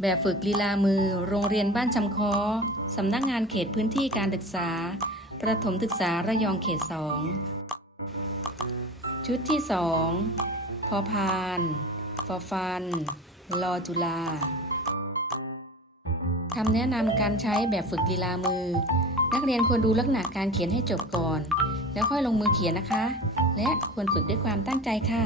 แบบฝึกลีลามือ โรงเรียนบ้านจำคอสำนักงานเขตพื้นที่การศึกษา ประถมศึกษาระยองเขตสองชุดที่สองพอพาน ฟอฟัน ลอจุลาคำแนะนำการใช้แบบฝึกลีลามือ นักเรียนควรดูลักษณะการเขียนให้จบก่อน แล้วค่อยลงมือเขียนนะคะ และควรฝึกด้วยความตั้งใจค่ะ